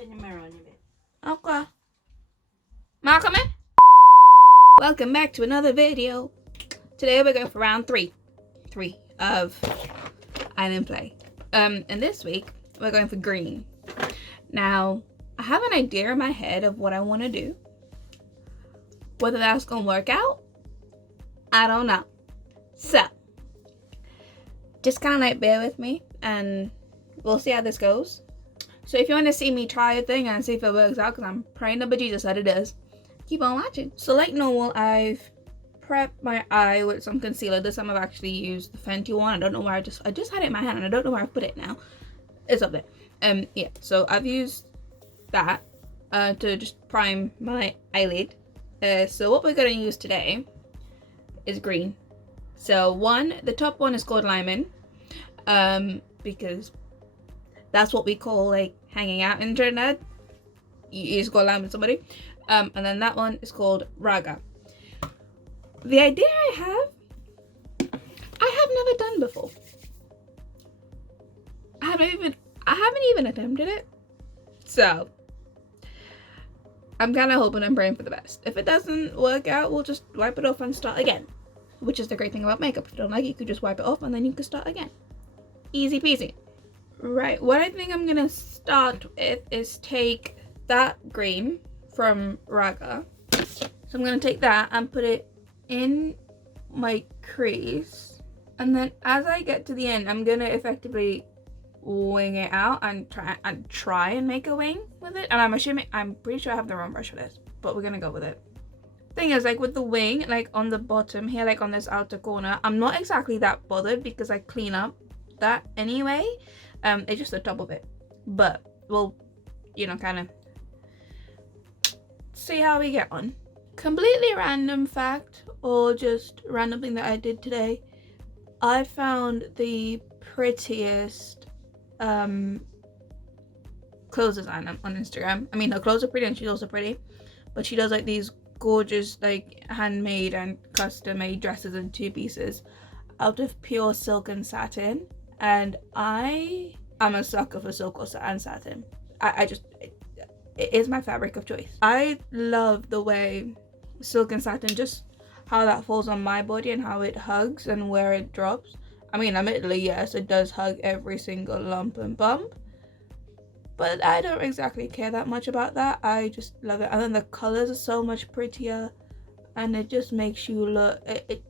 Turn your mirror on a bit. Okay. Malcolm, welcome back to another video. Today we're going for round three of IslandPlay. And this week we're going for green. Now, I have an idea in my head of what I want to do. Whether that's gonna work out, I don't know. So, just kind of like bear with me and we'll see how this goes. So if you want to see me try a thing and see if it works out, because I'm praying to bejesus that it does, keep on watching. So like normal, I've prepped my eye with some concealer. This time I've actually used the Fenty one. I don't know where I just had it in my hand and I don't know where I put it now. It's up there. Yeah, so I've used that to just prime my eyelid. So what we're going to use today is green. So the top one is called Lemon, because that's what we call like hanging out in Trinidad. You just go lamb with somebody. And then that one is called Raga. The idea I have never done before. I haven't even attempted it. So I'm kind of hoping and praying for the best. If it doesn't work out, we'll just wipe it off and start again. Which is the great thing about makeup. If you don't like it, you could just wipe it off and then you can start again. Easy peasy. Right, what I think I'm gonna start with is take that green from Raga. So I'm gonna take that and put it in my crease. And then as I get to the end, I'm gonna effectively wing it out and try and make a wing with it. And I'm pretty sure I have the wrong brush for this, but we're gonna go with it. Thing is, like with the wing, like on the bottom here, like on this outer corner, I'm not exactly that bothered because I clean up that anyway. It's just the top of it, but we'll, kind of see how we get on. Completely random fact, or just random thing that I did today. I found the prettiest clothes design on Instagram. I mean, her clothes are pretty and she's also pretty, but she does like these gorgeous, like handmade and custom made dresses in 2 pieces out of pure silk and satin. And I am a sucker for silk and satin. It is my fabric of choice. I love the way silk and satin, just how that falls on my body and how it hugs and where it drops. I mean, admittedly, yes, it does hug every single lump and bump, but I don't exactly care that much about that. I just love it. And then the colors are so much prettier and it just makes you look,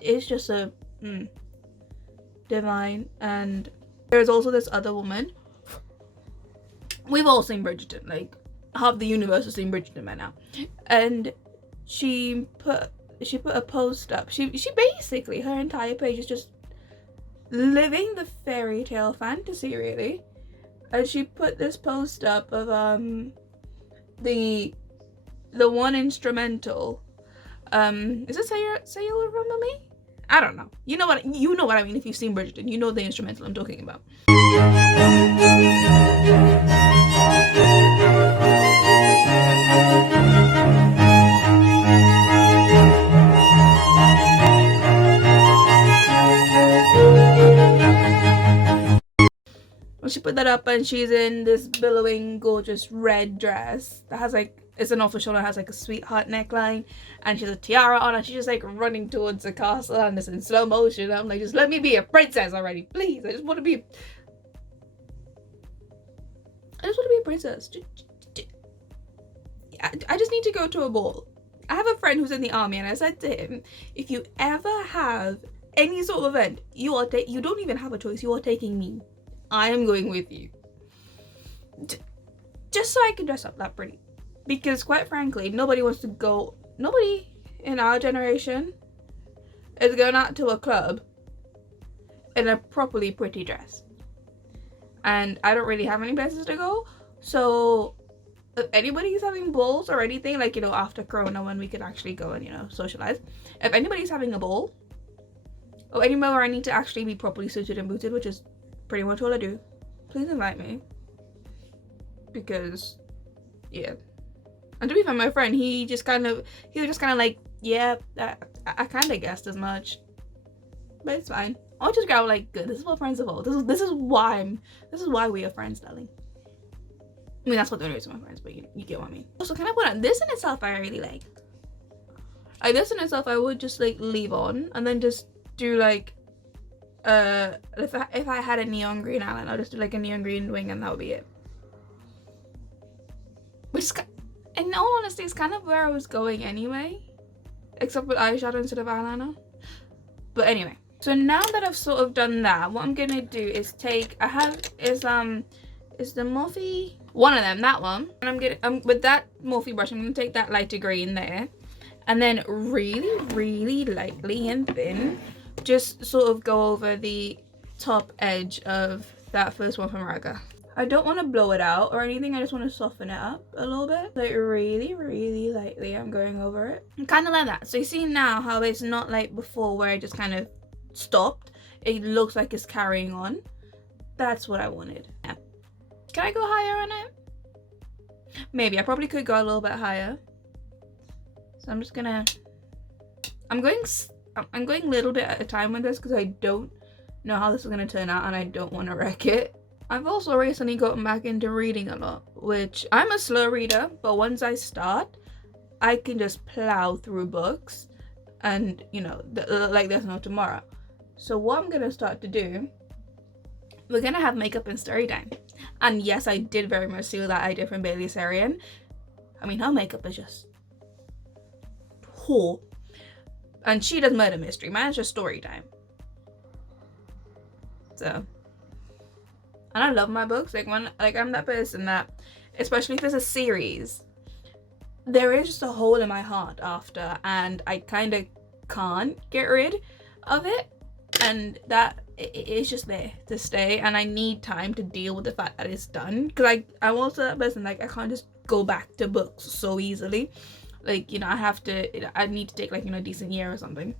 it's just a divine. And there's also this other woman, we've all seen Bridgerton, like half the universe has seen Bridgerton by now, and she put a post up. She basically, her entire page is just living the fairy tale fantasy, really. And she put this post up of the one instrumental, is it Say You'll Remember Me? I don't know. You know what I mean. If you've seen Bridgerton, you know the instrumental I'm talking about. Well, she put that up and she's in this billowing, gorgeous red dress that has like, it's an off-the-shoulder, has like a sweetheart neckline, and she has a tiara on, and she's just like running towards the castle, and it's in slow motion. I'm like, just let me be a princess already, please. I just want to be a princess. I just need to go to a ball. I have a friend who's in the army, and I said to him, if you ever have any sort of event, you don't even have a choice. You are taking me. I am going with you. Just so I can dress up that pretty. Because quite frankly, nobody in our generation is going out to a club in a properly pretty dress. And I don't really have any places to go. So if anybody's having balls or anything, like, after Corona when we could actually go and, socialize. If anybody's having a ball, or anywhere where I need to actually be properly suited and booted, which is pretty much all I do, please invite me. Because, yeah. And to be fair, my friend, he was just kind of like, yeah, I kind of guessed as much, but it's fine. I'll just go like, good. This is what friends are for. This is why we are friends, darling. I mean, that's what they're doing to my friends, but you get what I mean. Also, can I put on this in itself? I really like. This in itself, I would just like leave on and then just do like, if I had a neon green eyeliner, I'll just do like a neon green wing, and that would be it. Which is, in all honesty, is kind of where I was going anyway, except with eyeshadow instead of eyeliner. But anyway, so now that I've sort of done that, what I'm gonna do is take, is the Morphe, one of them, that one, and I'm with that Morphe brush, I'm gonna take that lighter green there, and then really lightly and thin, just sort of go over the top edge of that first one from Raga. I don't want to blow it out or anything, I just want to soften it up a little bit. Like really lightly, I'm going over it. Kind of like that. So you see now how it's not like before where I just kind of stopped. It looks like it's carrying on. That's what I wanted. Yeah. Can I go higher on it? Maybe. I probably could go a little bit higher. So I'm just gonna... I'm going a little bit at a time with this because I don't know how this is going to turn out and I don't want to wreck it. I've also recently gotten back into reading a lot, which I'm a slow reader, but once I start, I can just plow through books and, you know, like there's no tomorrow. So what I'm going to start to do, we're going to have makeup and story time. And yes, I did very much steal that idea from Bailey Sarian. I mean, her makeup is just whole. And she does murder mystery. Mine is just story time. So... And I love my books. I'm that person that, especially if it's a series, there is just a hole in my heart after, and I kind of can't get rid of it. And that it's just there to stay, and I need time to deal with the fact that it's done. Because I'm also that person, like, I can't just go back to books so easily. Like, you know, I need to take, like, you know, a decent year or something.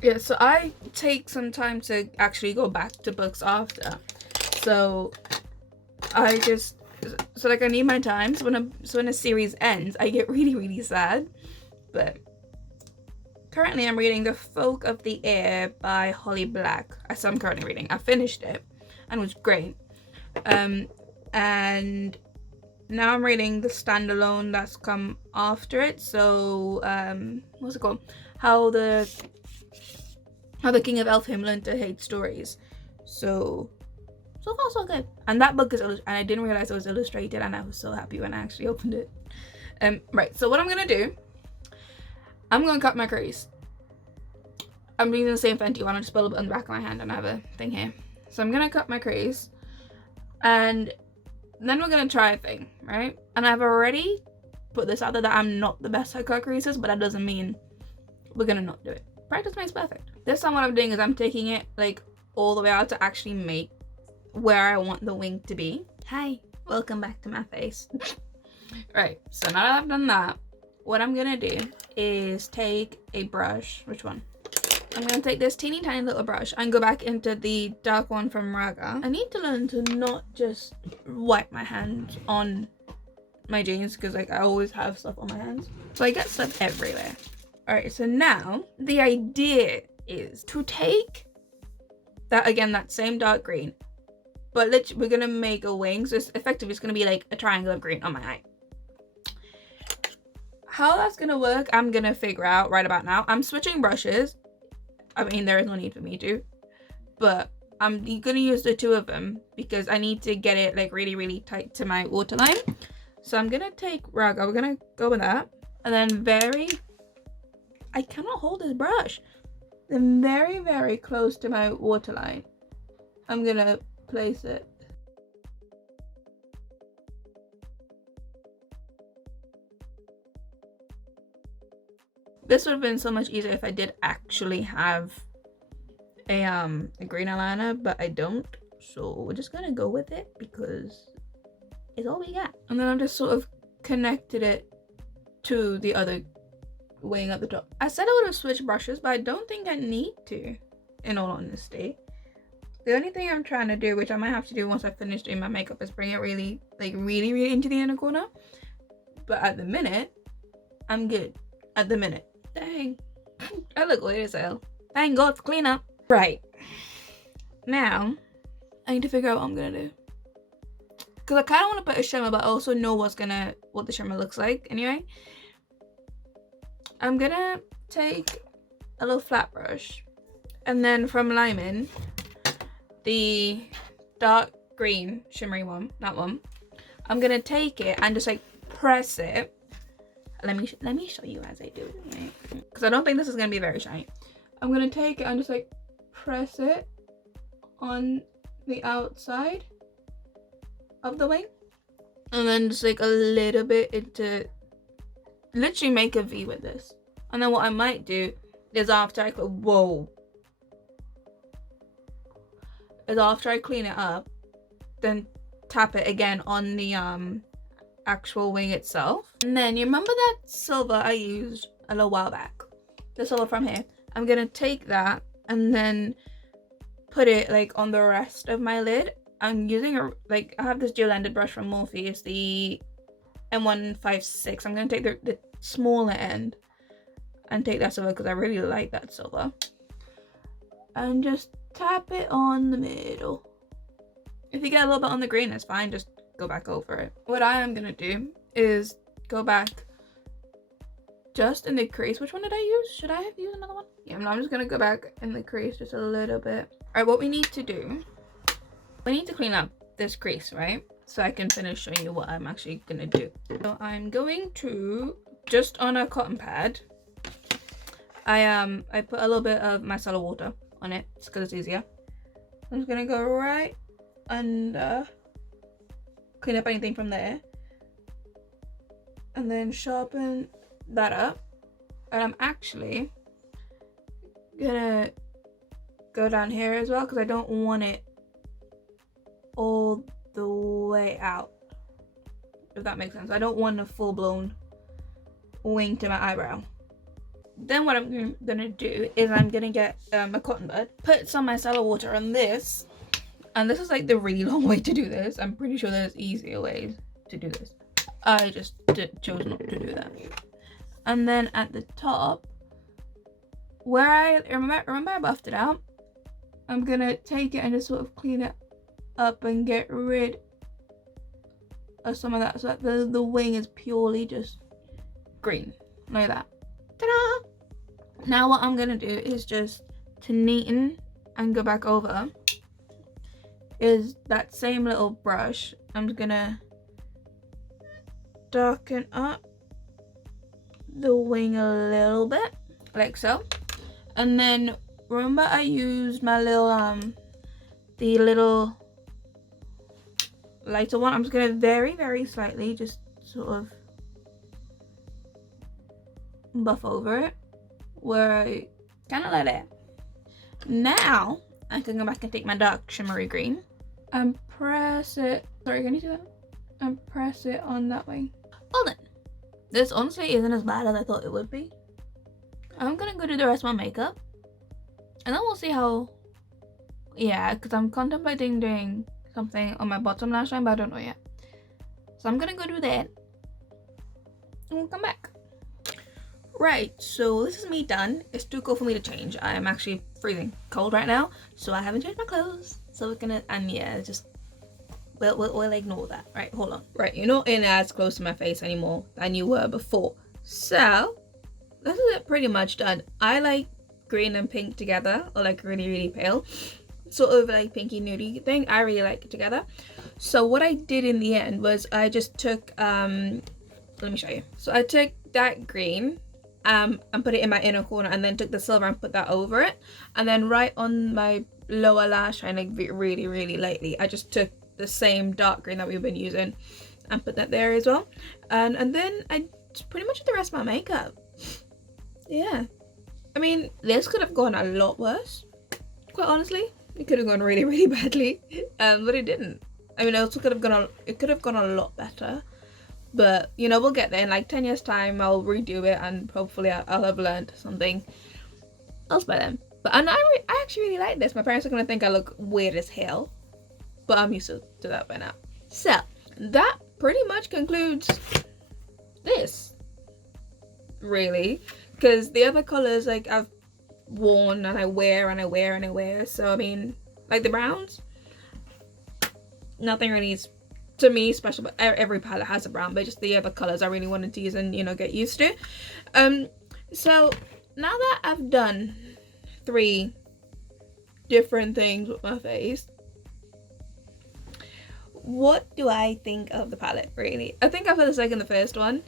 Yeah, so I take some time to actually go back to books after. So I need my time. So when a series ends, I get really sad. But currently I'm reading The Folk of the Air by Holly Black. So I'm currently reading. I finished it and it was great. And now I'm reading the standalone that's come after it. So what's it called? How the King of Elfham learned to hate stories. So far so good. And that book is, and I didn't realize it was illustrated, and I was so happy when I actually opened it. Right, so what I'm gonna do, I'm gonna cut my crease. I'm using the same Fenty one. I just put a little bit on the back of my hand and I have a thing here. So I'm gonna cut my crease, and then we're gonna try a thing, right? And I've already put this out there that I'm not the best at cut creases, but that doesn't mean we're gonna not do it. Practice makes perfect. This time what I'm doing is I'm taking it like all the way out to actually make where I want the wing to be. Hi, welcome back to my face. Right, so now that I've done that, what I'm gonna do is take a brush. Which one? I'm gonna take this teeny tiny little brush and go back into the dark one from Raga. I need to learn to not just wipe my hands on my jeans because like I always have stuff on my hands, so I get stuff everywhere. All right, so now the idea is to take that, again, that same dark green, but literally we're gonna make a wing, so it's effectively it's gonna be like a triangle of green on my eye. How that's gonna work, I'm gonna figure out right about now. I'm switching brushes. I mean, there is no need for me to, but I'm gonna use the two of them because I need to get it like really tight to my waterline. So I'm gonna take Raga, we're gonna go with that, and then I cannot hold this brush. Then very close to my waterline, I'm gonna place it. This would have been so much easier if I did actually have a green eyeliner, but I don't. So we're just gonna go with it because it's all we got. And then I've just sort of connected it to the other wing at the top. I said I would have switched brushes, but I don't think I need to, in all honesty. The only thing I'm trying to do, which I might have to do once I finish doing my makeup, is bring it really into the inner corner. But at the minute, I'm good. At the minute. Dang. I look weird as hell. Thank God for cleanup. Right. Now, I need to figure out what I'm gonna do. because I kind of want to put a shimmer, but I also know what the shimmer looks like anyway. I'm gonna take a little flat brush, and then from Lyman, the dark green shimmery one, that one, I'm gonna take it and just like press it. Let me show you as I do, right? Because I don't think this is gonna be very shiny. I'm gonna take it and just like press it on the outside of the wing, and then just like a little bit into, literally make a V with this. And then what I might do is after I clean it up, then tap it again on the actual wing itself. And then you remember that silver I used a little while back, the silver from here? I'm gonna take that and then put it like on the rest of my lid. I'm using I have this dual-ended brush from Morphe. It's the M156. I'm gonna take the smaller end and take that silver because I really like that silver, and just tap it on the middle. If you get a little bit on the green, it's fine, just go back over it. What I am gonna do is go back just in the crease. Which one did I use? Should I have used another one? Yeah, I'm just gonna go back in the crease just a little bit. All right, what we need to do, we need to clean up this crease, right? So I can finish showing you what I'm actually gonna do. So I'm going to, just on a cotton pad, I put a little bit of micellar water on it just because it's easier. I'm just gonna go right under, clean up anything from there, and then sharpen that up. And I'm actually gonna go down here as well because I don't want it all the way out, if that makes sense. I don't want a full-blown wing to my eyebrow. Then what I'm gonna do is I'm gonna get a cotton bud, put some micellar water on this, and this is like the really long way to do this. I'm pretty sure there's easier ways to do this. I just chose not to do that. And then at the top, where I remember I buffed it out, I'm gonna take it and just sort of clean it up and get rid of some of that, so that the wing is purely just green, like that. Ta-da! Now what I'm gonna do is just to neaten and go back over, is that same little brush. I'm just gonna darken up the wing a little bit, like so. And then remember I used my little the little lighter one. I'm just gonna very slightly just sort of buff over it where I kind of let it. Now I can go back and take my dark shimmery green and press it. Sorry, can you do that? And press it on that way. Well then, this honestly isn't as bad as I thought it would be. I'm gonna go do the rest of my makeup, and then we'll see how. Yeah, because I'm contemplating doing something on my bottom lash line, but I don't know yet. So I'm gonna go do that, and we'll come back. Right, so this is me done. It's too cold for me to change. I am actually freezing cold right now, so I haven't changed my clothes. So we're gonna, and yeah, just we'll ignore that. Right, hold on. Right, you're not in as close to my face anymore than you were before. So this is it, pretty much done. I like green and pink together, or like really pale, sort of like pinky nudie thing. I really like it together. So what I did in the end was I just took let me show you. So I took that green and put it in my inner corner, and then took the silver and put that over it, and then right on my lower lash line, like really lightly, I just took the same dark green that we've been using and put that there as well, and then I just pretty much did the rest of my makeup. Yeah, I mean, this could have gone a lot worse, quite honestly. It could have gone really badly, but it didn't. I mean, it could have gone a lot better. But, you know, we'll get there. In like 10 years time, I'll redo it, and hopefully I'll have learned something else by then. But I actually really like this. My parents are going to think I look weird as hell, but I'm used to that by now. So, that pretty much concludes this, really. Because the other colours, like, I've worn and I wear. So, I mean, like the browns, nothing really is to me special, but every palette has a brown, but just the other colors I really wanted to use and, you know, get used to. So now that I've done 3 different things with my face, what do I think of the palette, really? I think I feel like in the first one,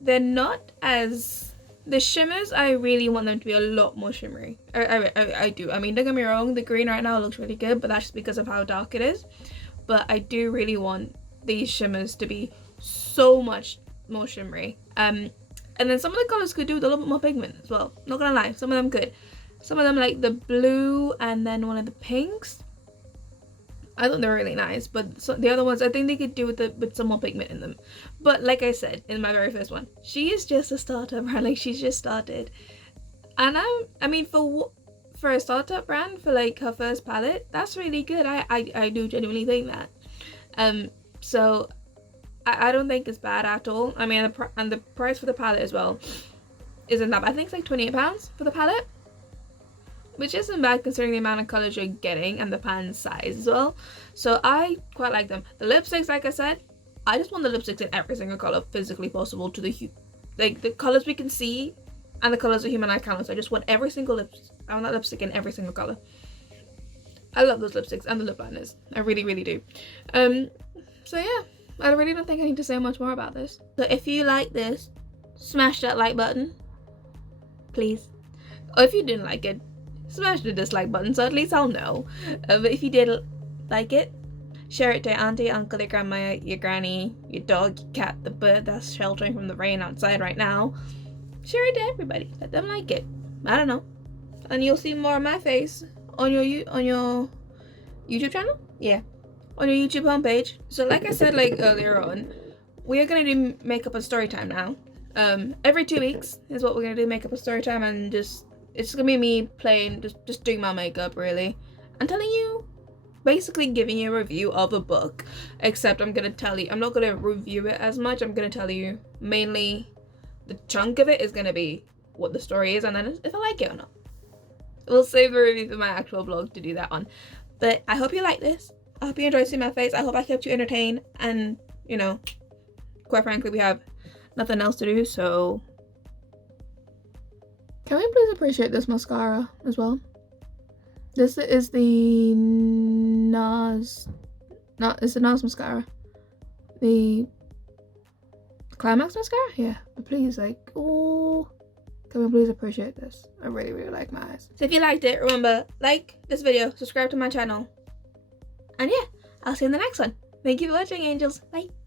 they're not as, the shimmers, I really want them to be a lot more shimmery. I do. I mean, don't get me wrong, the green right now looks really good, but that's just because of how dark it is. But I do really want these shimmers to be so much more shimmery. And then some of the colors could do with a little bit more pigment as well. Not gonna lie, some of them could. Some of them, like the blue and then one of the pinks, I thought they were really nice. But the other ones, I think they could do with some more pigment in them. But like I said in my very first one, she is just a startup brand. Like, she's just started. And I mean, for a startup brand, for like her first palette, that's really good. I do genuinely think that. So I don't think it's bad at all. I mean, and the price for the palette as well isn't that bad. I think it's like £28 for the palette, which isn't bad considering the amount of colors you're getting and the pan size as well. So I quite like them. The lipsticks, like I said, I just want the lipsticks in every single color physically possible, to the colors we can see and the colors of human eye count. So I just want every single I want that lipstick in every single color. I love those lipsticks and the lip liners. I really, really do. So yeah, I really don't think I need to say much more about this. So if you like this, smash that like button, please. Or if you didn't like it, smash the dislike button, so at least I'll know. But if you did like it, share it to your auntie, uncle, your grandma, your granny, your dog, your cat, the bird that's sheltering from the rain outside right now. Share it to everybody. Let them like it. I don't know. And you'll see more of my face on your YouTube channel. Yeah, on your YouTube homepage. So like I said, like earlier on, we are gonna do makeup and story time now. Every 2 weeks is what we're gonna do, makeup and story time, and it's gonna be me playing, just doing my makeup really, and telling you, basically giving you a review of a book. Except I'm gonna tell you, I'm not gonna review it as much. I'm gonna tell you mainly the chunk of it is gonna be what the story is, and then if I like it or not. We'll save the review for my actual vlog to do that on. But I hope you like this. I hope you enjoyed seeing my face. I hope I kept you entertained, and you know, quite frankly, we have nothing else to do, so can we please appreciate this mascara as well? This is the NARS, it's the NARS mascara, the Climax mascara. Yeah, but please, like, oh, can we please appreciate this? I really, really like my eyes. So if you liked it, remember, like this video, subscribe to my channel, and yeah, I'll see you in the next one. Thank you for watching, angels. Bye.